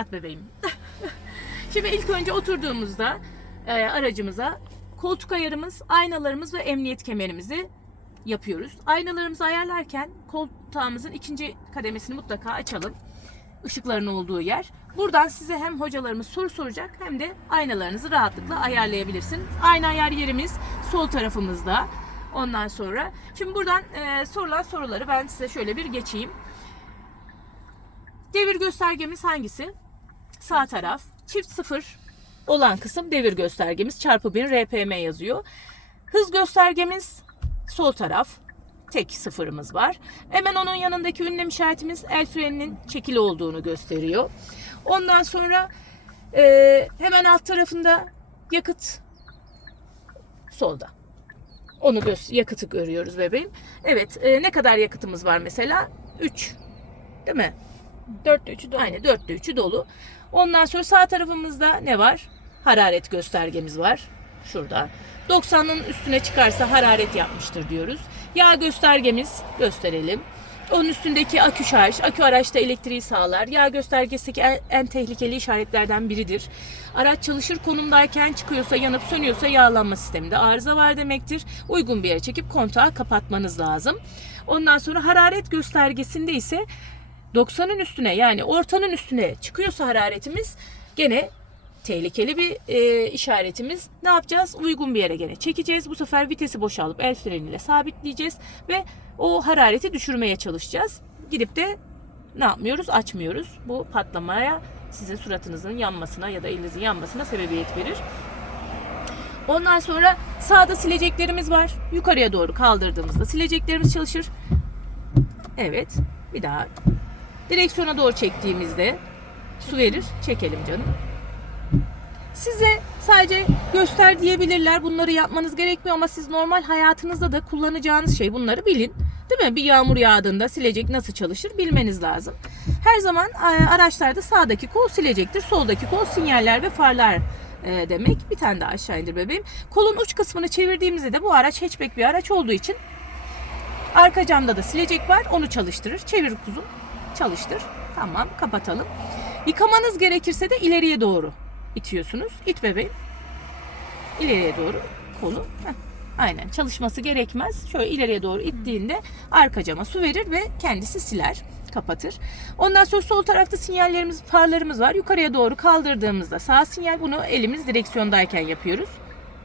At bebeğim. Şimdi ilk önce oturduğumuzda e, aracımıza koltuk ayarımız, aynalarımız ve emniyet kemerimizi yapıyoruz. Aynalarımızı ayarlarken koltuğumuzun ikinci kademesini mutlaka açalım. Işıkların olduğu yer. Buradan size hem hocalarımız soru soracak hem de aynalarınızı rahatlıkla ayarlayabilirsiniz. Ayna ayar yerimiz sol tarafımızda. Ondan sonra şimdi buradan e, sorulan soruları ben size şöyle bir geçeyim. Devir göstergemiz hangisi? Sağ taraf. Çift sıfır olan kısım devir göstergemiz. Çarpı 1000 RPM yazıyor. Hız göstergemiz sol taraf. Tek sıfırımız var. Hemen onun yanındaki ünlem işaretimiz el freninin çekili olduğunu gösteriyor. Ondan sonra e, hemen alt tarafında yakıt solda. Onu gö- yakıtı görüyoruz bebeğim. Evet e, ne kadar yakıtımız var mesela? 3 değil mi? Dörtte üçü dolu. Aynı dörtte üçü dolu. Ondan sonra sağ tarafımızda ne var? Hararet göstergemiz var. Şurada. 90'ın üstüne çıkarsa hararet yapmıştır diyoruz. Yağ göstergemiz gösterelim. Onun üstündeki akü şarj, akü araçta elektriği sağlar. Yağ göstergesindeki en, en tehlikeli işaretlerden biridir. Araç çalışır konumdayken çıkıyorsa, yanıp sönüyorsa yağlanma sisteminde arıza var demektir. Uygun bir yere çekip kontağı kapatmanız lazım. Ondan sonra hararet göstergesinde ise 90'ın üstüne yani ortanın üstüne çıkıyorsa hararetimiz gene tehlikeli bir e, işaretimiz. Ne yapacağız? Uygun bir yere gene çekeceğiz. Bu sefer vitesi boşalıp el freniyle sabitleyeceğiz ve o harareti düşürmeye çalışacağız. Gidip de ne yapmıyoruz? Açmıyoruz. Bu patlamaya sizin suratınızın yanmasına ya da elinizin yanmasına sebebiyet verir. Ondan sonra sağda sileceklerimiz var. Yukarıya doğru kaldırdığımızda sileceklerimiz çalışır. Evet. Bir daha direksiyona doğru çektiğimizde su verir. Çekelim canım. Size sadece göster diyebilirler. Bunları yapmanız gerekmiyor ama siz normal hayatınızda da kullanacağınız şey bunları bilin. Değil mi? Bir yağmur yağdığında silecek nasıl çalışır bilmeniz lazım. Her zaman e, araçlarda sağdaki kol silecektir. Soldaki kol sinyaller ve farlar e, demek. Bir tane daha aşağı indir bebeğim. Kolun uç kısmını çevirdiğimizde de bu araç hatchback bir araç olduğu için arka camda da silecek var. Onu çalıştırır. Çevir kuzum. Çalıştır. Tamam kapatalım. Yıkamanız gerekirse de ileriye doğru itiyorsunuz. İt bebeğim. İleriye doğru kolu. Heh, Aynen çalışması gerekmez. Şöyle ileriye doğru ittiğinde arka cama su verir ve kendisi siler, kapatır. Ondan sonra sol tarafta sinyallerimiz, farlarımız var. Yukarıya doğru kaldırdığımızda sağ sinyal bunu elimiz direksiyondayken yapıyoruz.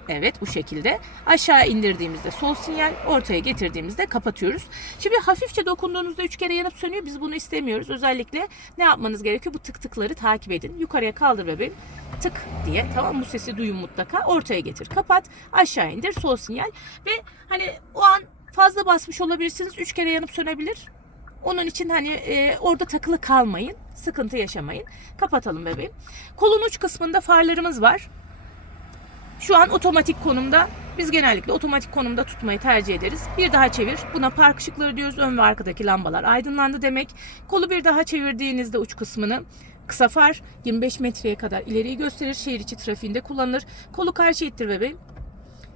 Evet bu şekilde. Aşağı indirdiğimizde sol sinyal, ortaya getirdiğimizde kapatıyoruz. Şimdi hafifçe dokunduğunuzda üç kere yanıp sönüyor. Biz bunu istemiyoruz. Özellikle ne yapmanız gerekiyor? Bu tık tıkları takip edin. Yukarıya kaldır bebeğim. Tık diye tamam bu sesi duyun mutlaka. Ortaya getir. Kapat. Aşağı indir. Sol sinyal. Ve hani o an fazla basmış olabilirsiniz. Üç kere yanıp sönebilir. Onun için hani e, orada takılı kalmayın. Sıkıntı yaşamayın. Kapatalım bebeğim. Kolun uç kısmında farlarımız var. Şu an otomatik konumda. Biz genellikle otomatik konumda tutmayı tercih ederiz. Bir daha çevir. Buna park ışıkları diyoruz. Ön ve arkadaki lambalar aydınlandı demek. Kolu bir daha çevirdiğinizde uç kısmını kısa far 25 metreye kadar ileriyi gösterir. Şehir içi trafiğinde kullanılır. Kolu karşı ittir bebeğim.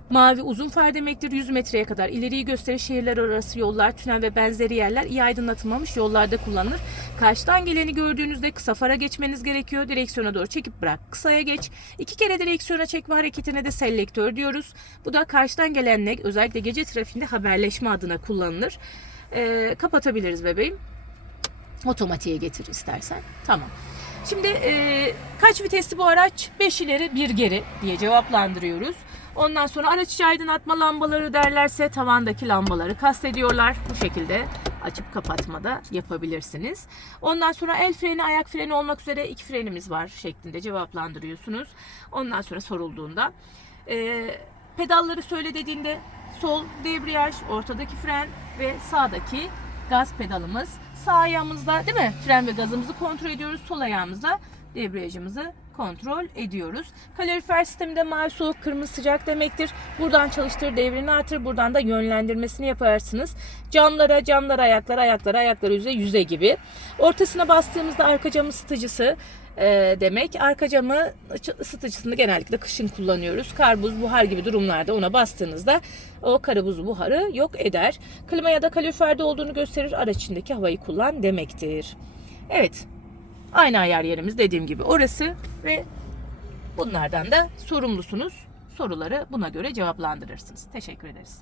Mavi uzun far demektir. 100 metreye kadar ileriyi gösterir. Şehirler arası yollar, tünel ve benzeri yerler iyi aydınlatılmamış yollarda kullanılır. Karşıdan geleni gördüğünüzde kısa fara geçmeniz gerekiyor. Direksiyona doğru çekip bırak. Kısaya geç. İki kere direksiyona çekme hareketine de selektör diyoruz. Bu da karşıdan gelenle özellikle gece trafiğinde haberleşme adına kullanılır. Ee, kapatabiliriz bebeğim. Otomatiğe getir istersen. Tamam. Şimdi e, kaç vitesli bu araç? 5 ileri 1 geri diye cevaplandırıyoruz. Ondan sonra araç içi aydınlatma lambaları derlerse tavandaki lambaları kastediyorlar. Bu şekilde açıp kapatmada yapabilirsiniz. Ondan sonra el freni, ayak freni olmak üzere iki frenimiz var şeklinde cevaplandırıyorsunuz. Ondan sonra sorulduğunda e, pedalları söyle dediğinde sol debriyaj, ortadaki fren ve sağdaki gaz pedalımız. Sağ ayağımızda değil mi? Fren ve gazımızı kontrol ediyoruz. Sol ayağımızda debriyajımızı kontrol ediyoruz. Kalorifer sisteminde mavi soğuk, kırmızı sıcak demektir. Buradan çalıştır, devrini artır. Buradan da yönlendirmesini yaparsınız. Camlara, camlara, ayaklara, ayaklara, ayaklara yüze, yüze gibi. Ortasına bastığımızda arka camı ısıtıcısı e, demek. Arka camı ısıtıcısını genellikle kışın kullanıyoruz. Kar, buz, buhar gibi durumlarda ona bastığınızda o buz buharı yok eder. Klima ya da kaloriferde olduğunu gösterir. Araç içindeki havayı kullan demektir. Evet. Aynı ayar yerimiz dediğim gibi orası ve bunlardan da sorumlusunuz. Soruları buna göre cevaplandırırsınız. Teşekkür ederiz.